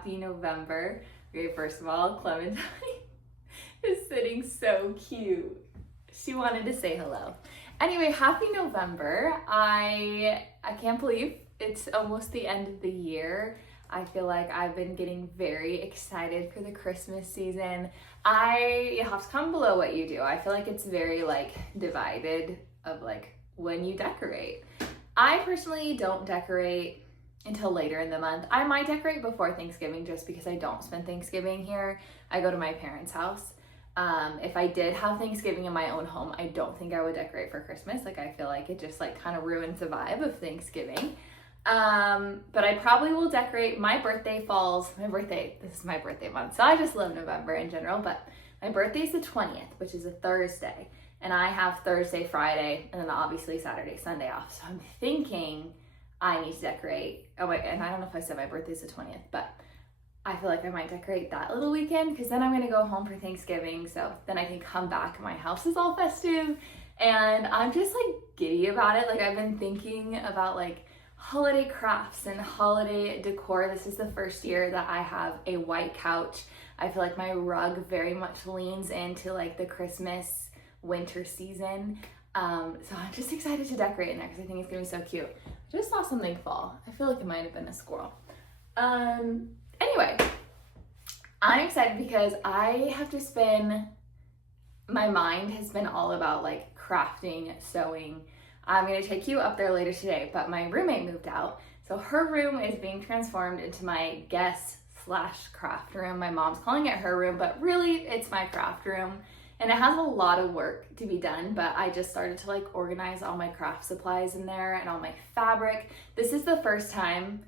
happy November. Okay, first of all, Clementine is sitting so cute. She wanted to say hello. Anyway, happy November. I can't believe it's almost the end of the year. I feel like I've been getting very excited for the Christmas season. You have to comment below what you do. I feel like it's very like divided of like when you decorate. I personally don't decorate until later in the month. I might decorate before Thanksgiving just because I don't spend Thanksgiving here. I go to my parents' house. If I did have Thanksgiving in my own home, I don't think I would decorate for Christmas. Like I feel like it just like kind of ruins the vibe of Thanksgiving. But I probably will decorate. This is my birthday month, so I just love November in general, but my birthday is the 20th, which is a Thursday, and I have Thursday, Friday, and then obviously Saturday, Sunday off, so I'm thinking I need to decorate. Oh wait, and I don't know if I said my birthday is the 20th, but I feel like I might decorate that little weekend, because then I'm going to go home for Thanksgiving, so then I can come back and my house is all festive, and I'm just like giddy about it. Like I've been thinking about like holiday crafts and holiday decor. This is the first year that I have a white couch. I feel like my rug very much leans into like the Christmas winter season. So I'm just excited to decorate in there because I think it's gonna be so cute. I just saw something fall. I feel like it might have been a squirrel. Anyway, I'm excited because my mind has been all about like crafting, sewing. I'm gonna take you up there later today, but my roommate moved out. So her room is being transformed into my guest/craft room. My mom's calling it her room, but really it's my craft room. And it has a lot of work to be done, but I just started to like organize all my craft supplies in there and all my fabric. This is the first time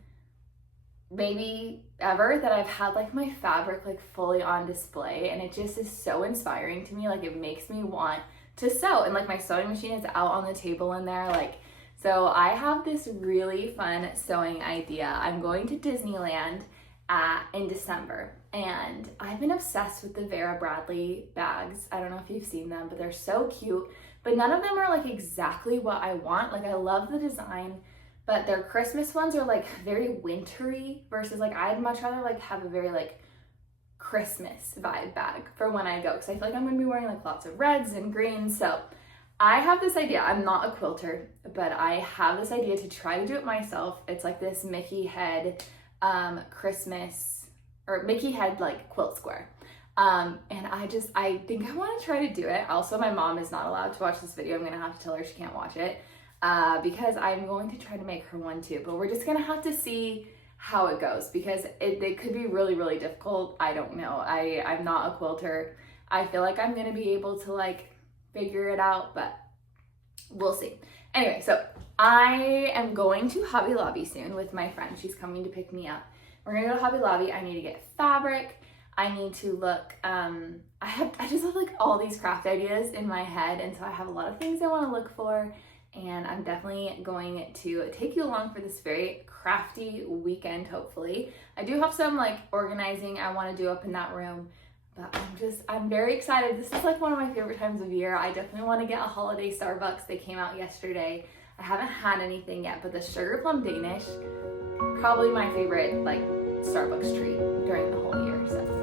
maybe ever that I've had like my fabric like fully on display, and it just is so inspiring to me. Like it makes me want to sew, and like my sewing machine is out on the table in there. Like, so I have this really fun sewing idea. I'm going to Disneyland in December, and I've been obsessed with the Vera Bradley bags. I don't know if you've seen them, but they're so cute, but none of them are like exactly what I want. Like I love the design, but their Christmas ones are like very wintry versus like I'd much rather like have a very like Christmas vibe bag for when I go, because I feel like I'm gonna be wearing like lots of reds and greens. So I have this idea. I'm not a quilter, but I have this idea to try to do it myself. It's like this Mickey head Christmas, or Mickey head like quilt square. And I think I want to try to do it. Also, my mom is not allowed to watch this video. I'm gonna have to tell her she can't watch it because I'm going to try to make her one too, but we're just gonna have to see how it goes, because it could be really, really difficult. I don't know. I'm not a quilter. I feel like I'm gonna be able to like figure it out, but we'll see. Anyway, so I am going to Hobby Lobby soon with my friend. She's coming to pick me up. We're gonna go to Hobby Lobby. I need to get fabric. I need to look, I just have like all these craft ideas in my head, and so I have a lot of things I want to look for. And I'm definitely going to take you along for this very crafty weekend, hopefully. I do have some like organizing I want to do up in that room, but I'm very excited. This is like one of my favorite times of year. I definitely want to get a holiday Starbucks. They came out yesterday. I haven't had anything yet, but the Sugar Plum Danish, probably my favorite like Starbucks treat during the whole year. So.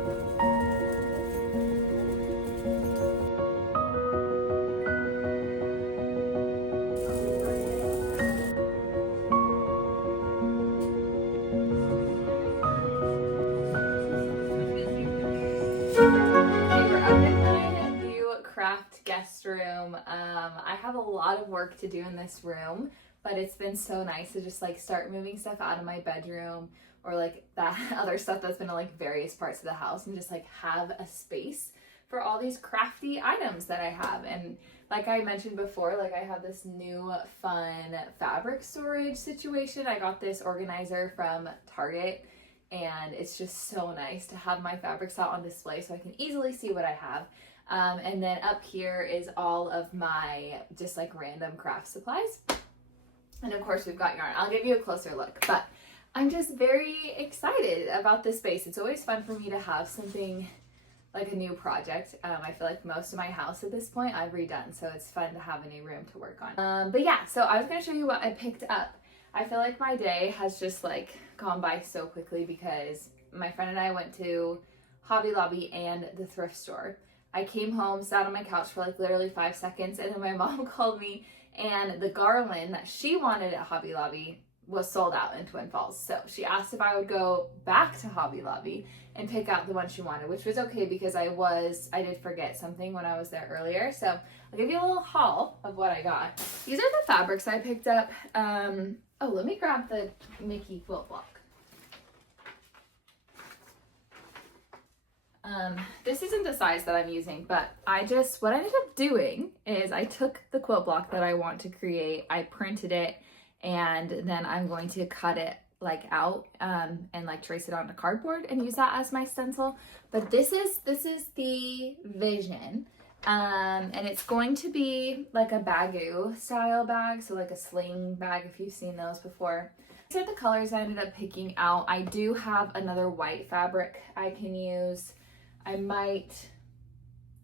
Craft guest room. I have a lot of work to do in this room, but it's been so nice to just like start moving stuff out of my bedroom or like that other stuff that's been in like various parts of the house, and just like have a space for all these crafty items that I have. And like I mentioned before, like I have this new fun fabric storage situation. I got this organizer from Target, and it's just so nice to have my fabrics out on display so I can easily see what I have. And then up here is all of my just like random craft supplies. And of course we've got yarn. I'll give you a closer look, but I'm just very excited about this space. It's always fun for me to have something like a new project. I feel like most of my house at this point I've redone, so it's fun to have a new room to work on. But yeah, so I was gonna show you what I picked up. I feel like my day has just like gone by so quickly because my friend and I went to Hobby Lobby and the thrift store. I came home, sat on my couch for like literally 5 seconds, and then my mom called me, and the garland that she wanted at Hobby Lobby was sold out in Twin Falls. So she asked if I would go back to Hobby Lobby and pick out the one she wanted, which was okay because I did forget something when I was there earlier. So I'll give you a little haul of what I got. These are the fabrics I picked up. Oh, let me grab the Mickey quilt block. This isn't the size that I'm using, but what I ended up doing is I took the quilt block that I want to create, I printed it, and then I'm going to cut it like out and like trace it onto cardboard and use that as my stencil. But this is the vision, and it's going to be like a bagoo style bag, so like a sling bag if you've seen those before. These are the colors I ended up picking out. I do have another white fabric I can use.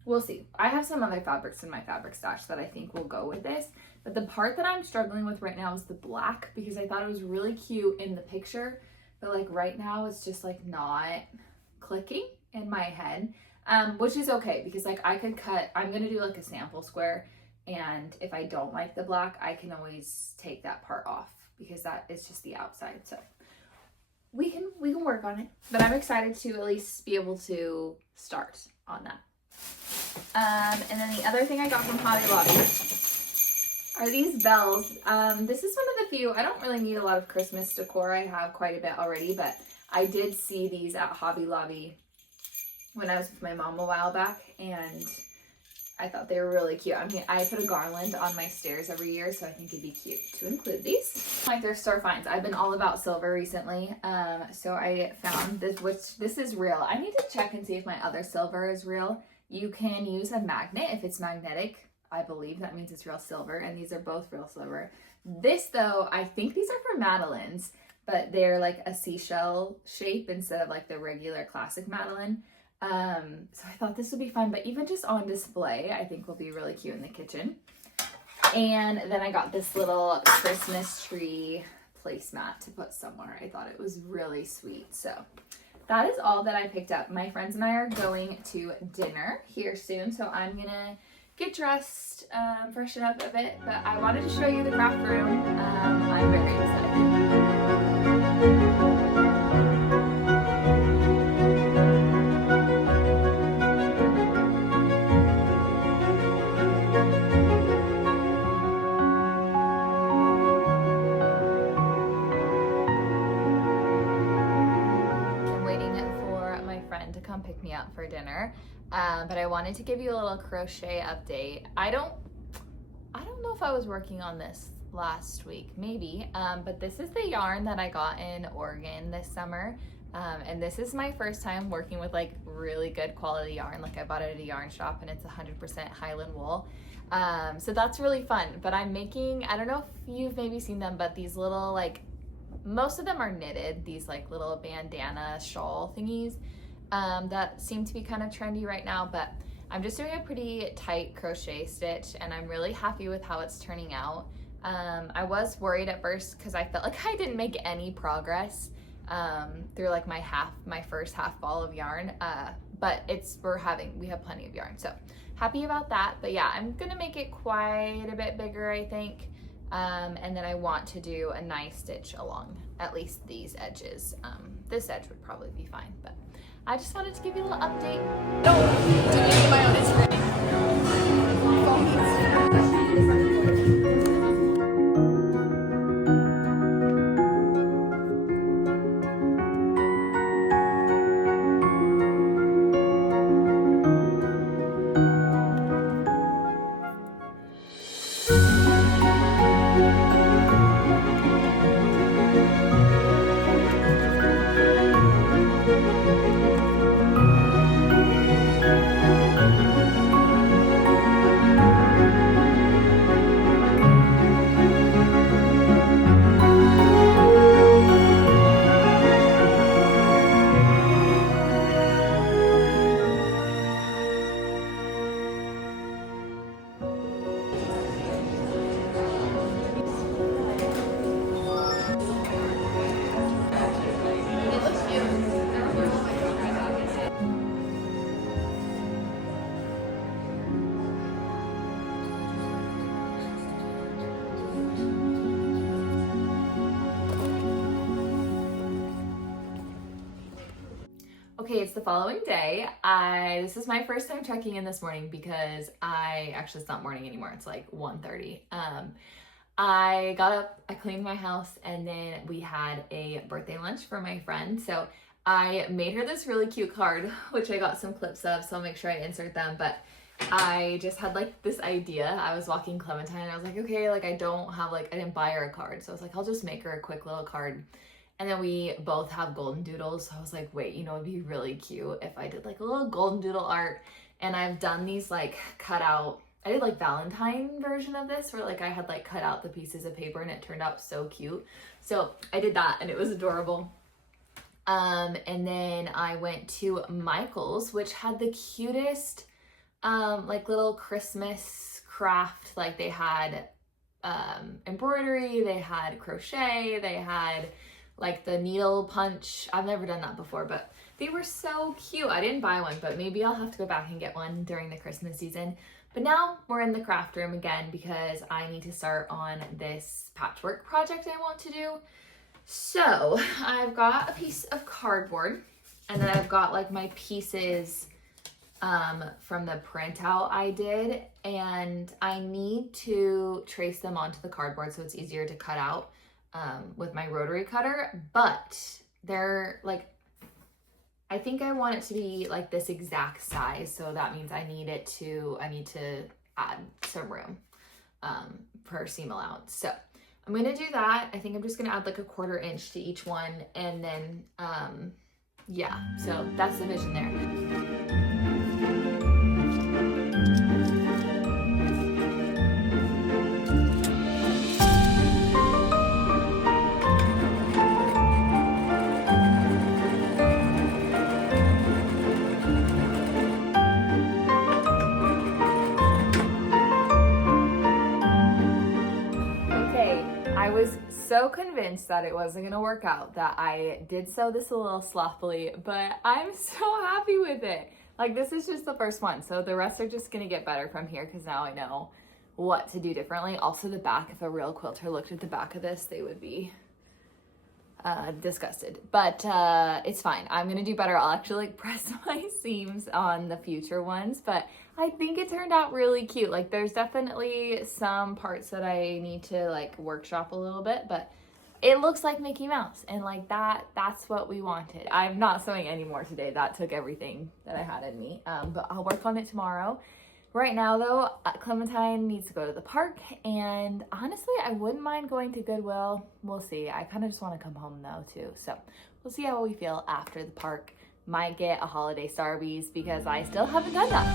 We'll see. I have some other fabrics in my fabric stash that I think will go with this, but the part that I'm struggling with right now is the black, because I thought it was really cute in the picture, but like right now it's just like not clicking in my head, which is okay because like I'm gonna do like a sample square, and if I don't like the black, I can always take that part off because that is just the outside. So we can work on it, but I'm excited to at least be able to start on that. And then the other thing I got from Hobby Lobby are these bells. This is one of the few, I don't really need a lot of Christmas decor. I have quite a bit already, but I did see these at Hobby Lobby when I was with my mom a while back, and I thought they were really cute. I mean, I put a garland on my stairs every year, so I think it'd be cute to include these. My thrift store finds. I've been all about silver recently, so I found this, which this is real. I need to check and see if my other silver is real. You can use a magnet if it's magnetic. I believe that means it's real silver, and these are both real silver. This though, I think these are for Madeleines, but they're like a seashell shape instead of like the regular classic Madeleine. So I thought this would be fun, but even just on display, I think will be really cute in the kitchen. And then I got this little Christmas tree placemat to put somewhere. I thought it was really sweet. So that is all that I picked up. My friends and I are going to dinner here soon, so I'm gonna get dressed, freshen up a bit, but I wanted to show you the craft room. I'm very excited. Pick me up for dinner, but I wanted to give you a little crochet update. I don't know if I was working on this last week, maybe, but this is the yarn that I got in Oregon this summer, and this is my first time working with like really good quality yarn. Like I bought it at a yarn shop, and it's 100% Highland wool, so that's really fun. But I'm making, I don't know if you've maybe seen them, but these little, like, most of them are knitted, these like little bandana shawl thingies that seem to be kind of trendy right now, but I'm just doing a pretty tight crochet stitch, and I'm really happy with how it's turning out. I was worried at first because I felt like I didn't make any progress through like my first half ball of yarn, but we have plenty of yarn, so happy about that. But yeah, I'm gonna make it quite a bit bigger, I think, and then I want to do a nice stitch along at least these edges. This edge would probably be fine, but I just wanted to give you a little update. Don't do any of my own Instagram. Okay, it's the following day. This is my first time checking in this morning because actually it's not morning anymore. It's like 1:30. I got up, I cleaned my house, and then we had a birthday lunch for my friend. So I made her this really cute card, which I got some clips of, so I'll make sure I insert them. But I just had like this idea. I was walking Clementine and I was like, okay, like I didn't buy her a card. So I was like, I'll just make her a quick little card. And then we both have golden doodles. So I was like, wait, it'd be really cute if I did like a little golden doodle art. And I've done these like cut out, I did like Valentine version of this where like I had like cut out the pieces of paper and it turned out so cute. So I did that and it was adorable. And then I went to Michael's, which had the cutest like little Christmas craft. Like they had embroidery, they had crochet, they had like the needle punch. I've never done that before, but they were so cute. I didn't buy one, but maybe I'll have to go back and get one during the Christmas season. But now we're in the craft room again because I need to start on this patchwork project I want to do. So I've got a piece of cardboard and then I've got like my pieces from the printout I did, and I need to trace them onto the cardboard so it's easier to cut out with my rotary cutter, but they're like, I think I want it to be like this exact size, so that means I need to add some room per seam allowance. So I'm gonna do that. I think I'm just gonna add like a 1/4 inch to each one, and then yeah, so that's the vision there. I was so convinced that it wasn't gonna work out that I did sew this a little sloppily, but I'm so happy with it. Like, this is just the first one, so the rest are just gonna get better from here because now I know what to do differently. Also the back, if a real quilter looked at the back of this, they would be disgusted, but it's fine. I'm gonna do better. I'll actually like press my seams on the future ones, but I think it turned out really cute. Like, there's definitely some parts that I need to like workshop a little bit, but it looks like Mickey Mouse, and like that's what we wanted. I'm not sewing anymore today. That took everything that I had in me, but I'll work on it tomorrow. Right now though, Clementine needs to go to the park, and honestly, I wouldn't mind going to Goodwill. We'll see. I kind of just want to come home though too. So we'll see how we feel after the park. Might get a holiday Starbies because I still haven't done that.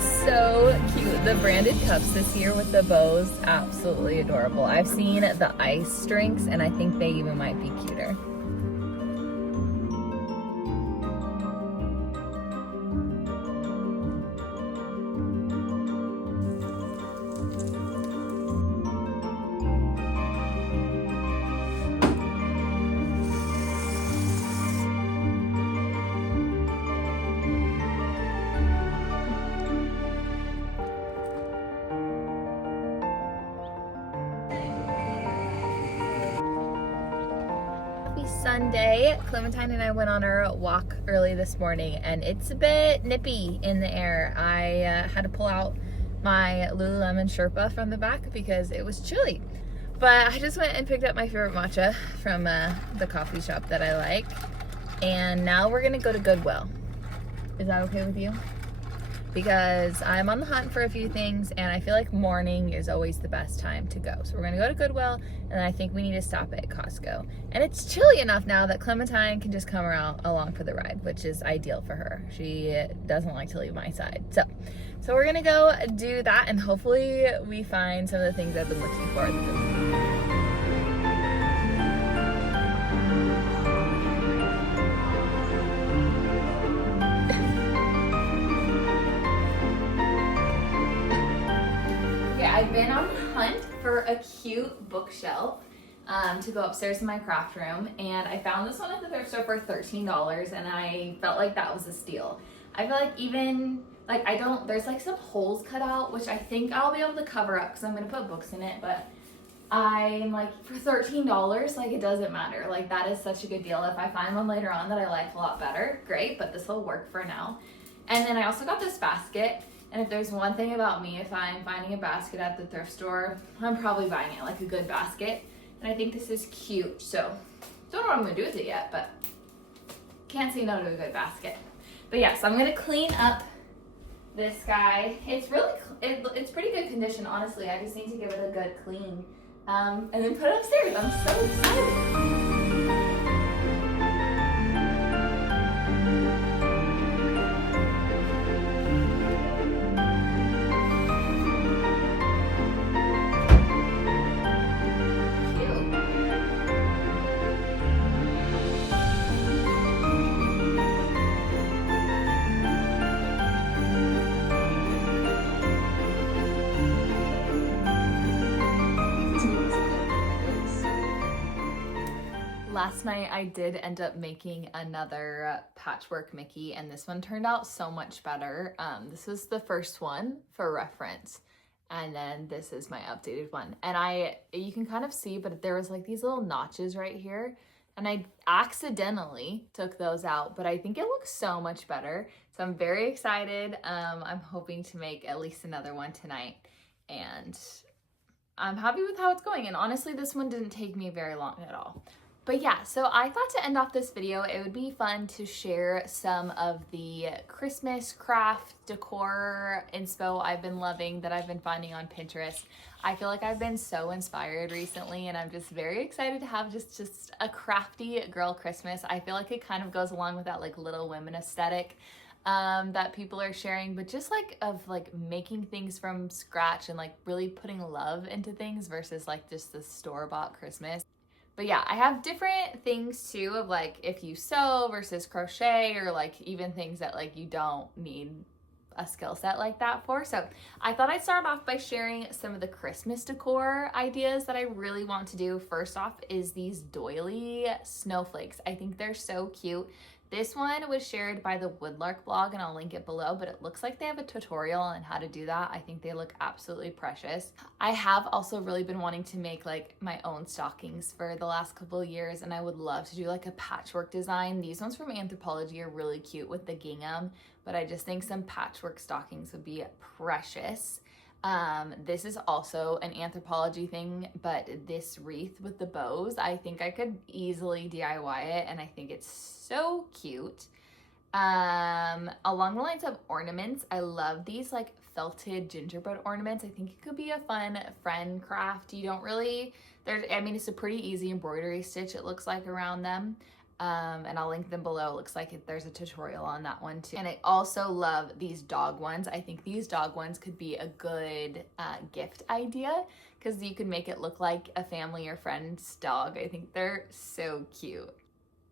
So cute. The branded cups this year with the bows, absolutely adorable. I've seen the ice strings and I think they even might be cuter. Sunday, Clementine and I went on our walk early this morning and it's a bit nippy in the air. I had to pull out my Lululemon Sherpa from the back because it was chilly. But I just went and picked up my favorite matcha from the coffee shop that I like. And now we're gonna go to Goodwill. Is that okay with you? Because I'm on the hunt for a few things and I feel like morning is always the best time to go. So we're gonna go to Goodwill, and I think we need to stop at Costco. And it's chilly enough now that Clementine can just come around along for the ride, which is ideal for her. She doesn't like to leave my side. So we're gonna go do that, and hopefully we find some of the things I've been looking for. I've been on the hunt for a cute bookshelf. to go upstairs in my craft room, and I found this one at the thrift store for $13, and I felt like that was a steal. I feel like even, like, there's like some holes cut out, which I think I'll be able to cover up because I'm gonna put books in it, but I'm like, for $13, like, it doesn't matter. Like, that is such a good deal. If I find one later on that I like a lot better, great, but this will work for now. And then I also got this basket, and if there's one thing about me, if I'm finding a basket at the thrift store, I'm probably buying it, like a good basket. And I think this is cute, so don't know what I'm gonna do with it yet, but can't say no to a good basket. But yeah, so I'm gonna clean up this guy. It's really, it's pretty good condition, honestly. I just need to give it a good clean. And then put it upstairs. I'm so excited. Last night I did end up making another patchwork Mickey, and this one turned out so much better. This was the first one for reference, and then this is my updated one. And you can kind of see, but there was like these little notches right here, and I accidentally took those out, but I think it looks so much better. So I'm very excited. I'm hoping to make at least another one tonight, and I'm happy with how it's going. And honestly, this one didn't take me very long at all. But yeah, so I thought to end off this video, it would be fun to share some of the Christmas craft decor inspo I've been loving that I've been finding on Pinterest. I feel like I've been so inspired recently, and I'm just very excited to have just a crafty girl Christmas. I feel like it kind of goes along with that like Little Women aesthetic that people are sharing, but just like of like making things from scratch and like really putting love into things versus like just the store-bought Christmas. But yeah, I have different things too of like if you sew versus crochet, or like even things that like you don't need a skill set like that for. So I thought I'd start off by sharing some of the Christmas decor ideas that I really want to do. First off is these doily snowflakes. I think they're so cute. This one was shared by the Woodlark blog, and I'll link it below, but it looks like they have a tutorial on how to do that. I think they look absolutely precious. I have also really been wanting to make like my own stockings for the last couple of years, and I would love to do like a patchwork design. These ones from Anthropologie are really cute with the gingham, but I just think some patchwork stockings would be precious. This is also an Anthropologie thing, but this wreath with the bows, I think I could easily DIY it, and I think it's so cute. Along the lines of ornaments, I love these like felted gingerbread ornaments. I think it could be a fun friend craft. You don't really, it's a pretty easy embroidery stitch, it looks like, around them. And I'll link them below. It looks like there's a tutorial on that one too. And I also love these dog ones. I think these dog ones could be a good gift idea because you could make it look like a family or friend's dog. I think they're so cute.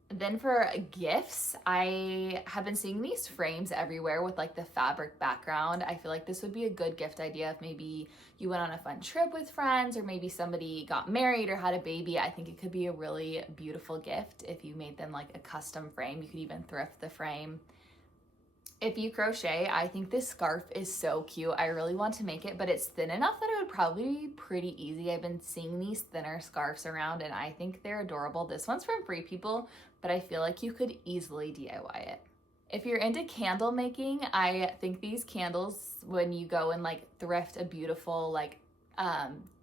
Then for gifts, I have been seeing these frames everywhere with like the fabric background. I feel like this would be a good gift idea if maybe you went on a fun trip with friends, or maybe somebody got married or had a baby. I think it could be a really beautiful gift if you made them like a custom frame. You could even thrift the frame. If you crochet, I think this scarf is so cute. I really want to make it, but it's thin enough that it would probably be pretty easy. I've been seeing these thinner scarves around, and I think they're adorable. This one's from Free People, but I feel like you could easily DIY it. If you're into candle making, I think these candles, when you go and like thrift a beautiful like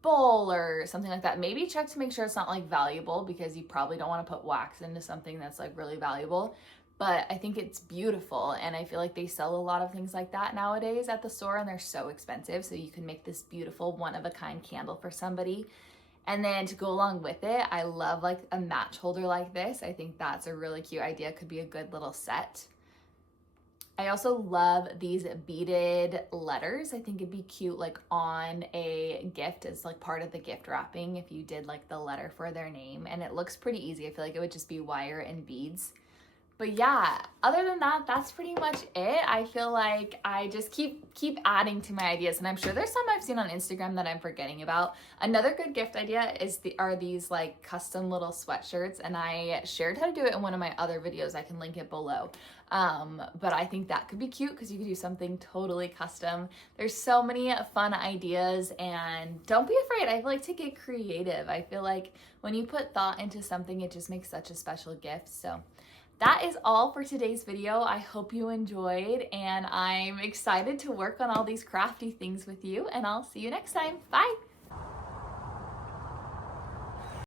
bowl or something like that, maybe check to make sure it's not like valuable, because you probably don't want to put wax into something that's like really valuable. But I think it's beautiful, and I feel like they sell a lot of things like that nowadays at the store, and they're so expensive, so you can make this beautiful one-of-a-kind candle for somebody. And then to go along with it, I love like a match holder like this. I think that's a really cute idea. It could be a good little set. I also love these beaded letters. I think it'd be cute like on a gift as like part of the gift wrapping if you did like the letter for their name, and it looks pretty easy. I feel like it would just be wire and beads. But yeah, other than that, that's pretty much it. I feel like I just keep adding to my ideas, and I'm sure there's some I've seen on Instagram that I'm forgetting about. Another good gift idea are these like custom little sweatshirts, and I shared how to do it in one of my other videos. I can link it below. But I think that could be cute because you could do something totally custom. There's so many fun ideas, and don't be afraid. I like to get creative. I feel like when you put thought into something, it just makes such a special gift. So that is all for today's video. I hope you enjoyed, and I'm excited to work on all these crafty things with you, and I'll see you next time. Bye!